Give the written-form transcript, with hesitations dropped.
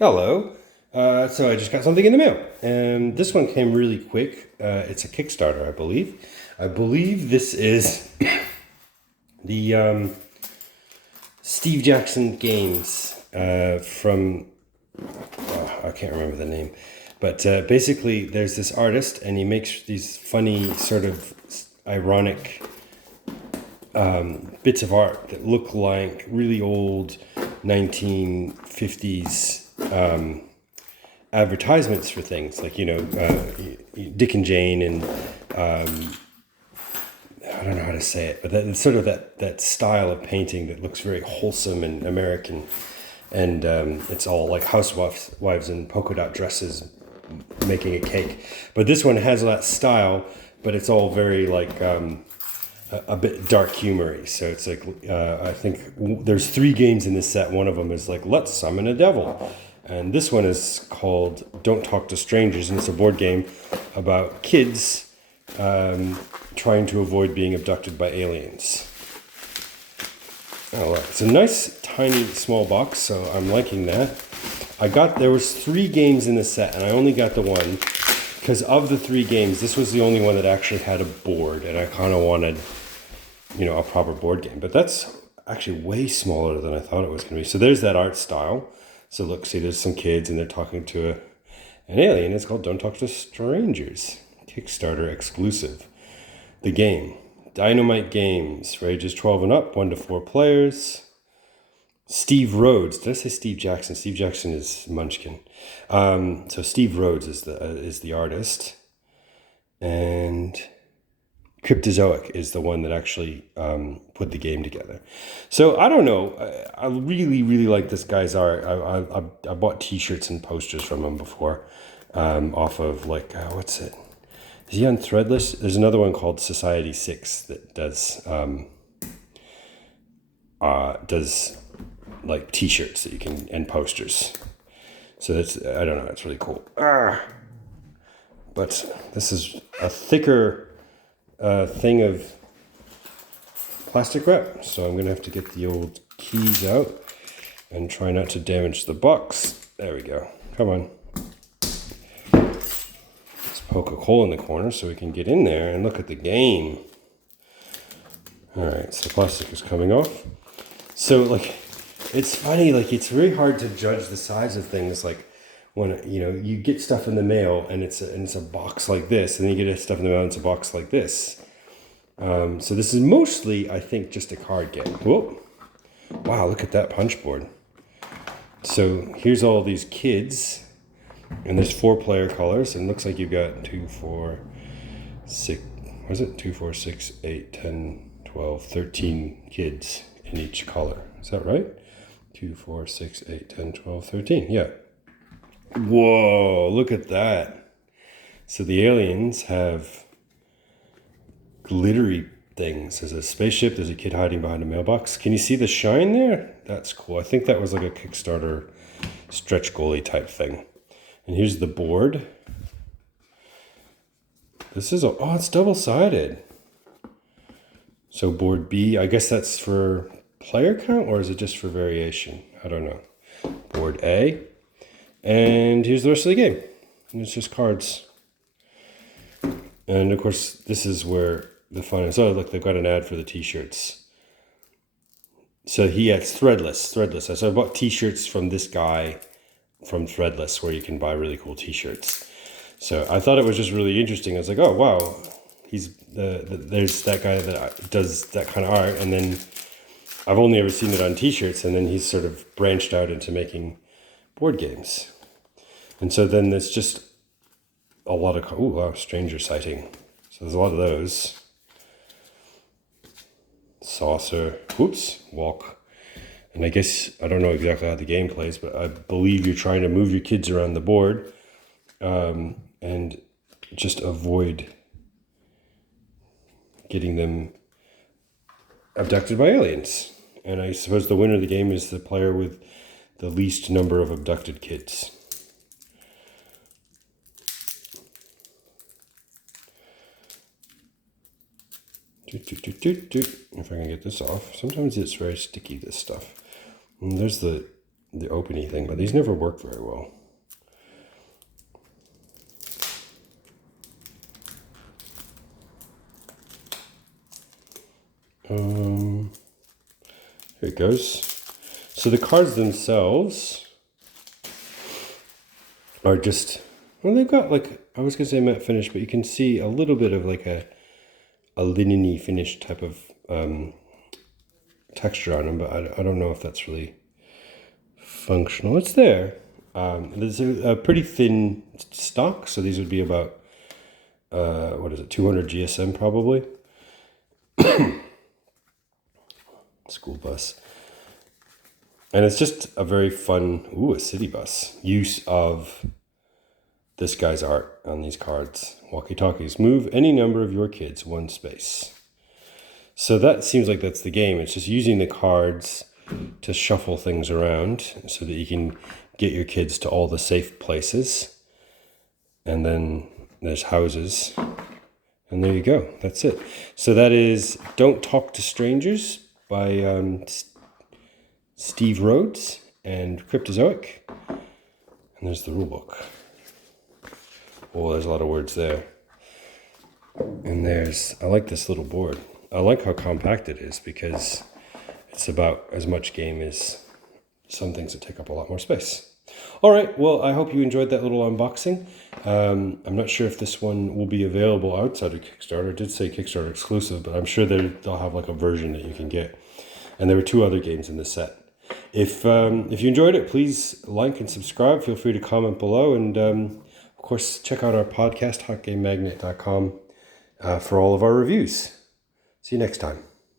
Hello. So I just got something in the mail, and this one came really quick. It's a Kickstarter, I believe. I believe this is the Steve Jackson games from I can't remember the name, but basically there's this artist, and he makes these funny sort of ironic bits of art that look like really old 1950s advertisements for things like Dick and Jane, and I don't know how to say it, but it's sort of that style of painting that looks very wholesome and American, and it's all like housewives in polka dot dresses making a cake. But this one has that style, but it's all very like a bit dark humory. So it's like I think there's 3 games in this set. One of them is like Let's Summon a Devil. And this one is called Don't Talk to Strangers, and it's a board game about kids trying to avoid being abducted by aliens. Oh, it's a nice, tiny, small box, so I'm liking that. There was 3 games in the set, and I only got the one, because of the 3 games, this was the only one that actually had a board, and I kind of wanted, a proper board game. But that's actually way smaller than I thought it was going to be. So there's that art style. So look, see, there's some kids and they're talking to an alien. It's called Don't Talk to Strangers. Kickstarter exclusive. The game. Dynamite Games. For ages 12 and up, 1 to 4 players. Steve Rhodes. Did I say Steve Jackson? Steve Jackson is Munchkin. So Steve Rhodes is the artist. And Cryptozoic is the one that actually put the game together. So I don't know. I really, really like this guy's art. I bought T-shirts and posters from him before, off of what's it? Is he on Threadless? There's another one called Society 6 that does like T-shirts that you can, and posters. So I don't know. It's really cool. But this is a thicker thing of plastic wrap, so I'm gonna have to get the old keys out and try not to damage the box. There we go. Come on. Let's poke a hole in the corner so we can get in there and look at the game. All right, so the plastic is coming off. So it's funny, it's very hard to judge the size of things, when you get stuff in the mail and it's a box like this, and then you get stuff in the mail and it's a box like this. So this is mostly, I think, just a card game. Whoa! Wow, look at that punch board. So here's all these kids, and there's 4 player colors, and it looks like you've got 2, 4, 6. What is it? 2, 4, 6, 8, 10, 12, 13 kids in each color. Is that right? 2, 4, 6, 8, 10, 12, 13. Yeah. Whoa, look at that. So the aliens have glittery things. There's a spaceship, there's a kid hiding behind a mailbox. Can you see the shine there? That's cool. I think that was like a Kickstarter stretch goalie type thing. And here's the board. This is it's double-sided. So board B, I guess that's for player count, or is it just for variation? I don't know. Board A. And here's the rest of the game. And it's just cards. And of course, this is where the fun is. Oh, look, they've got an ad for the T-shirts. So it's Threadless. So I bought T-shirts from this guy from Threadless, where you can buy really cool T-shirts. So I thought it was just really interesting. I was like, oh, wow. There's that guy that does that kind of art. And then I've only ever seen it on T-shirts. And then he's sort of branched out into making board games. And so then there's just a lot of stranger sighting. So there's a lot of those. Saucer, walk. And I guess I don't know exactly how the game plays, but I believe you're trying to move your kids around the board, and just avoid getting them abducted by aliens. And I suppose the winner of the game is the player with the least number of abducted kids. If I can get this off. Sometimes it's very sticky, this stuff. And there's the the openy thing, but these never work very well. Here it goes. So the cards themselves are just, well, they've got like, I was gonna say matte finish, but you can see a little bit of like a linen-y finish type of texture on them, but I don't know if that's really functional. It's there. There's a pretty thin stock, so these would be about, 200 GSM probably. School bus. And it's just a very fun, a city bus, use of this guy's art on these cards. Walkie-talkies. Move any number of your kids one space. So that seems like that's the game. It's just using the cards to shuffle things around so that you can get your kids to all the safe places. And then there's houses. And there you go. That's it. So that is Don't Talk to Strangers by Steve Rhodes and Cryptozoic. And there's the rule book. Oh, there's a lot of words there. And I like this little board. I like how compact it is because it's about as much game as some things that take up a lot more space. All right, well, I hope you enjoyed that little unboxing. I'm not sure if this one will be available outside of Kickstarter. It did say Kickstarter exclusive, but I'm sure they'll have like a version that you can get. And there were 2 other games in this set. If you enjoyed it, please like and subscribe. Feel free to comment below. And, of course, check out our podcast, hotgamemagnet.com, for all of our reviews. See you next time.